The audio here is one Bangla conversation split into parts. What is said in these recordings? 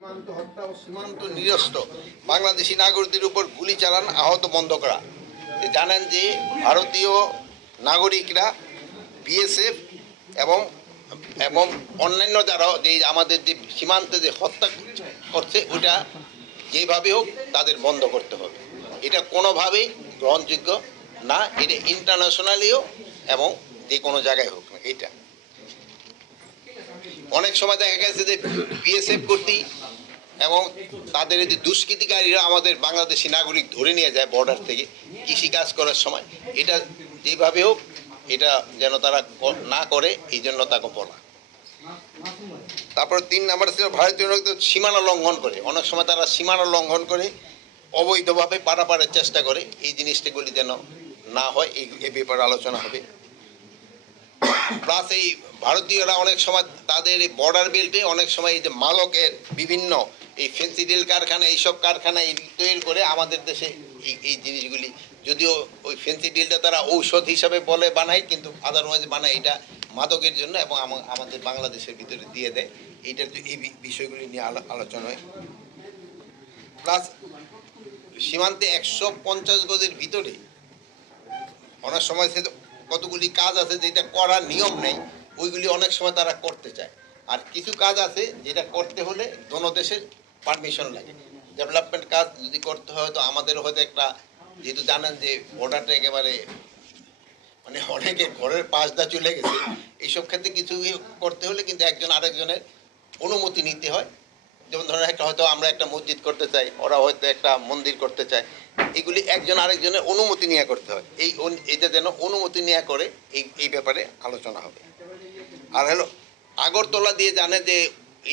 সীমান্ত হত্যা ও সীমান্ত নিরস্ত বাংলাদেশি নাগরিকদের উপর গুলি চালান আহত বন্ধ করা। জানেন যে ভারতীয় নাগরিকরা বিএসএফ এবং এবং অন্যান্য যারা যে আমাদের যে সীমান্তে যে হত্যা করছে ওটা যেভাবে হোক তাদের বন্ধ করতে হবে। এটা কোনোভাবেই গ্রহণযোগ্য না, এটা ইন্টারন্যাশনালিও এবং যে কোনো জায়গায় হোক না। এটা অনেক সময় দেখা গেছে যে বিএসএফ কর্তৃক এবং তাদের যে দুষ্কৃতিকারীরা আমাদের বাংলাদেশি নাগরিক ধরে নিয়ে যায় বর্ডার থেকে কৃষিকাজ করার সময়। এটা যেভাবে হোক এটা যেন তারা না করে, এই জন্য তাকে বলা। তারপর ৩ নম্বর ছিল ভারতীয় নাগরিক সীমানা লঙ্ঘন করে। অনেক সময় তারা সীমানা লঙ্ঘন করে অবৈধভাবে পারাপারের চেষ্টা করে, এই জিনিসটাগুলি যেন না হয়, এই ব্যাপারে আলোচনা হবে। প্লাস এই ভারতীয়রা অনেক সময় তাদের এই বর্ডার বেল্টে অনেক সময় এই যে মালকের বিভিন্ন এই ফেন্সিডিল কারখানা এইসব কারখানা তৈরি করে আমাদের দেশে এই জিনিসগুলি, যদিও ওই ফেন্সিডিলটা তারা ঔষধ হিসাবে বলে বানায়, কিন্তু আদারওয়াইজ বানায় এটা মাদকের জন্য এবং আমাদের বাংলাদেশের ভিতরে দিয়ে দেয়। এইটার এই বিষয়গুলি নিয়ে আলোচনা হয়। প্লাস সীমান্তে ১৫০ গজের ভিতরে অনেক সময় সে কতগুলি কাজ আছে যেটা করার নিয়ম নেই, ওইগুলি অনেক সময় তারা করতে চায়। আর কিছু কাজ আছে যেটা করতে হলে দোনো দেশের পারমিশন লাগে। ডেভেলপমেন্ট কাজ যদি করতে হয় তো আমাদের হয়তো একটা, যেহেতু জানেন যে বর্ডারটা একেবারে মানে অনেকে ঘরের পাশ দা চলে গেছে, এইসব ক্ষেত্রে কিছু করতে হলে কিন্তু একজন আরেকজনের অনুমতি নিতে হয়। যেমন ধরেন একটা হয়তো আমরা একটা মসজিদ করতে চাই, ওরা হয়তো একটা মন্দির করতে চায়, এগুলি একজন আরেকজনের অনুমতি নিয়ে করতে হয়। এটা যেন অনুমতি নিয়ে করে, এই ব্যাপারে আলোচনা হবে। আর হলো আগরতলা দিয়ে জানে যে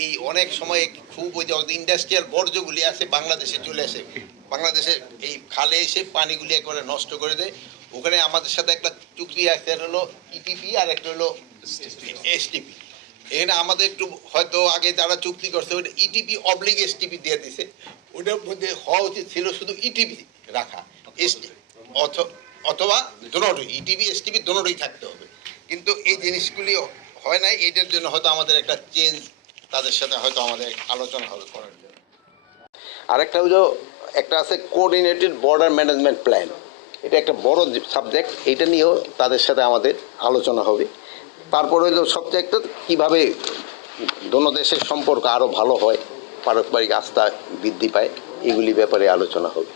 এই অনেক সময় খুব ওই যে ইন্ডাস্ট্রিয়াল বর্জ্যগুলি আছে বাংলাদেশে চলে আসে, বাংলাদেশের এই খালে এসে পানিগুলি একবারে নষ্ট করে দেয়। ওখানে আমাদের সাথে একটা চুক্তি আছে, হলো ইটিপি আর একটা হলো এসটিপি। এখানে আমাদের একটু হয়তো আগে যারা চুক্তি করছে ওইটা ইটিপি অবলিগ এসটিপি দিয়ে দিছে, ওটার মধ্যে হওয়া উচিত ছিল শুধু ইটিপি রাখা, এসটিপি অথবা দোনোটাই, ইটিপি এসটিপি দোনোটাই থাকতে হবে। কিন্তু এই জিনিসগুলি হয় নাই, এটার জন্য হয়তো আমাদের একটা চেঞ্জ তাদের সাথে হয়তো আমাদের আলোচনা হবে করার জন্য। আরেকটা হলো একটা আছে কোঅর্ডিনেটেড বর্ডার ম্যানেজমেন্ট প্ল্যান, এটা একটা বড় সাবজেক্ট, এটা নিয়েও তাদের সাথে আমাদের আলোচনা হবে। তারপরে হলো সবচেয়ে একটা কীভাবে দোনো দেশের সম্পর্ক আরও ভালো হয়, পারস্পরিক আস্থা বৃদ্ধি পায়, এগুলি ব্যাপারে আলোচনা হবে।